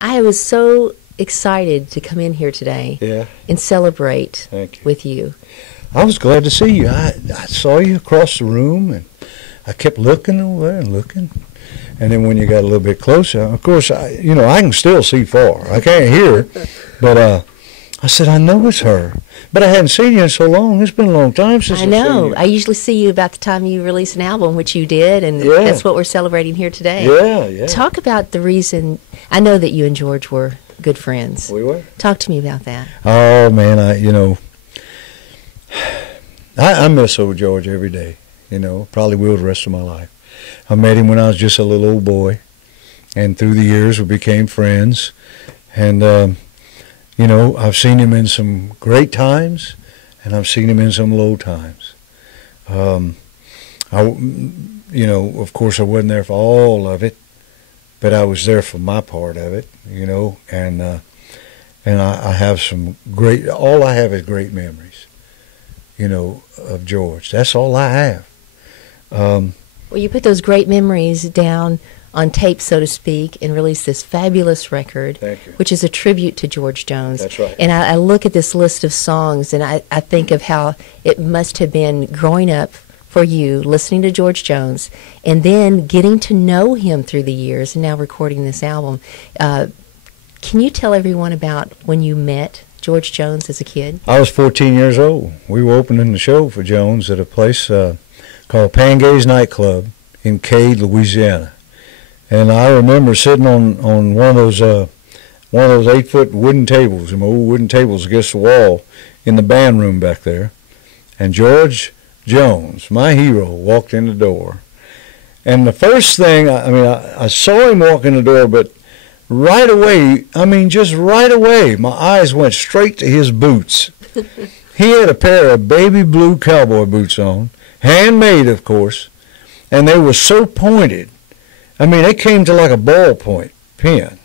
I was so excited to come in here today and celebrate with you. I was glad to see you. I saw you across the room, and I kept looking over there and looking. And then when you got a little bit closer, of course, I can still see far. I can't hear, but I said, I know it's her. But I hadn't seen you in so long. It's been a long time since I've seen you. I usually see you about the time you release an album, which you did, and that's what we're celebrating here today. Yeah. Talk about the reason. I know that you and George were good friends. We were. Talk to me about that. Oh, man, I miss old George every day. Probably will the rest of my life. I met him when I was just a little old boy, and through the years we became friends. And, I've seen him in some great times, and I've seen him in some low times. Of course I wasn't there for all of it, but I was there for my part of it, and I have some great, all I have is great memories, of George. That's all I have. Well, you put those great memories down on tape, so to speak, and released this fabulous record, which is a tribute to George Jones. That's right. And I look at this list of songs, and I think of how it must have been growing up for you, listening to George Jones, and then getting to know him through the years, and now recording this album. Can you tell everyone about when you met George Jones as a kid? I was 14 years old. We were opening the show for Jones at a place called Pangay's Nightclub in Cade, Louisiana. And I remember sitting on one of those 8-foot wooden tables, old wooden tables against the wall in the band room back there. And George Jones, my hero, walked in the door. And the first thing, I saw him walk in the door, but right away, just right away, my eyes went straight to his boots. He had a pair of baby blue cowboy boots on, handmade, of course, and they were so pointed. They came to like a ballpoint pen.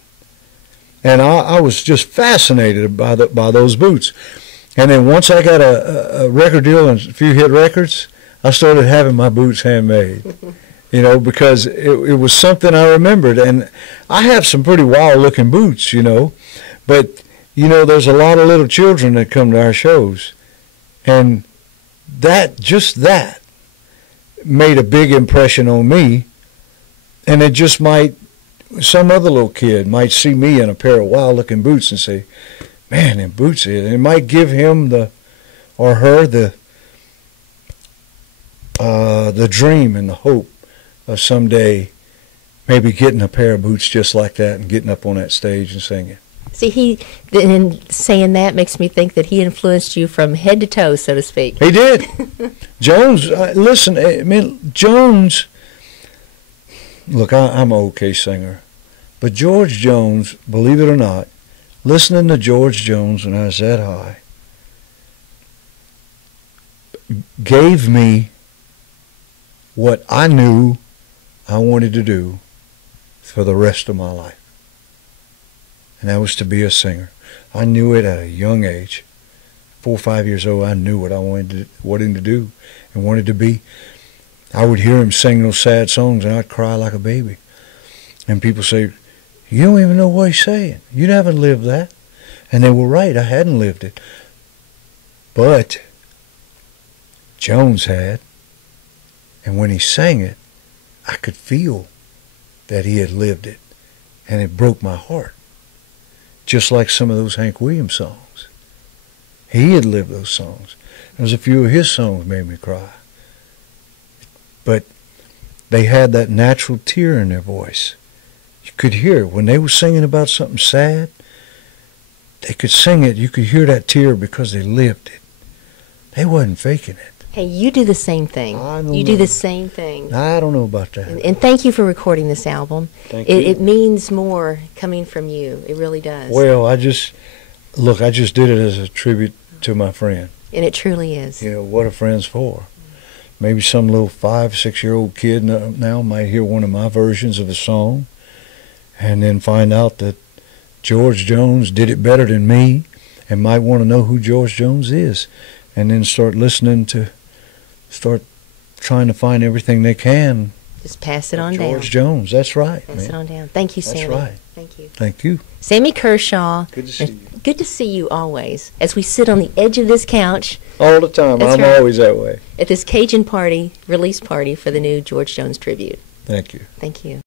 And I was just fascinated by those boots. And then once I got a record deal and a few hit records, I started having my boots handmade, because it was something I remembered. And I have some pretty wild-looking boots, but, there's a lot of little children that come to our shows. And just that made a big impression on me. And it just some other little kid might see me in a pair of wild-looking boots and say, man, them boots, it might give him or her the dream and the hope of someday maybe getting a pair of boots just like that and getting up on that stage and singing. See, and saying that makes me think that he influenced you from head to toe, so to speak. He did. Jones, Jones, look, I'm an okay singer, but George Jones, believe it or not, listening to George Jones when I was that high, gave me what I knew I wanted to do for the rest of my life. And that was to be a singer. I knew it at a young age. 4 or 5 years old, I knew what I wanted to do and wanted to be. I would hear him sing those sad songs, and I'd cry like a baby. And people say, you don't even know what he's saying. You haven't lived that. And they were right. I hadn't lived it. But Jones had. And when he sang it, I could feel that he had lived it. And it broke my heart. Just like some of those Hank Williams songs. He had lived those songs. There's a few of his songs made me cry. But they had that natural tear in their voice. You could hear it. When they were singing about something sad, they could sing it. You could hear that tear because they lived it. They wasn't faking it. Hey, you do the same thing. You do the same thing. I don't know about that. And thank you for recording this album. Thank you. It means more coming from you. It really does. Well, I just did it as a tribute to my friend. And it truly is. What a friend's for. Maybe some little 5, 6-year-old kid now might hear one of my versions of a song and then find out that George Jones did it better than me and might want to know who George Jones is and then start trying to find everything they can. Just pass it on down. George Jones, that's right. Pass it on down. Thank you, Sammy. That's right. Thank you. Thank you. Sammy Kershaw. Good to see you. Good to see you always. As we sit on the edge of this couch All the time. That's I'm right. always that way. at this Cajun party, release party for the new George Jones tribute. Thank you. Thank you.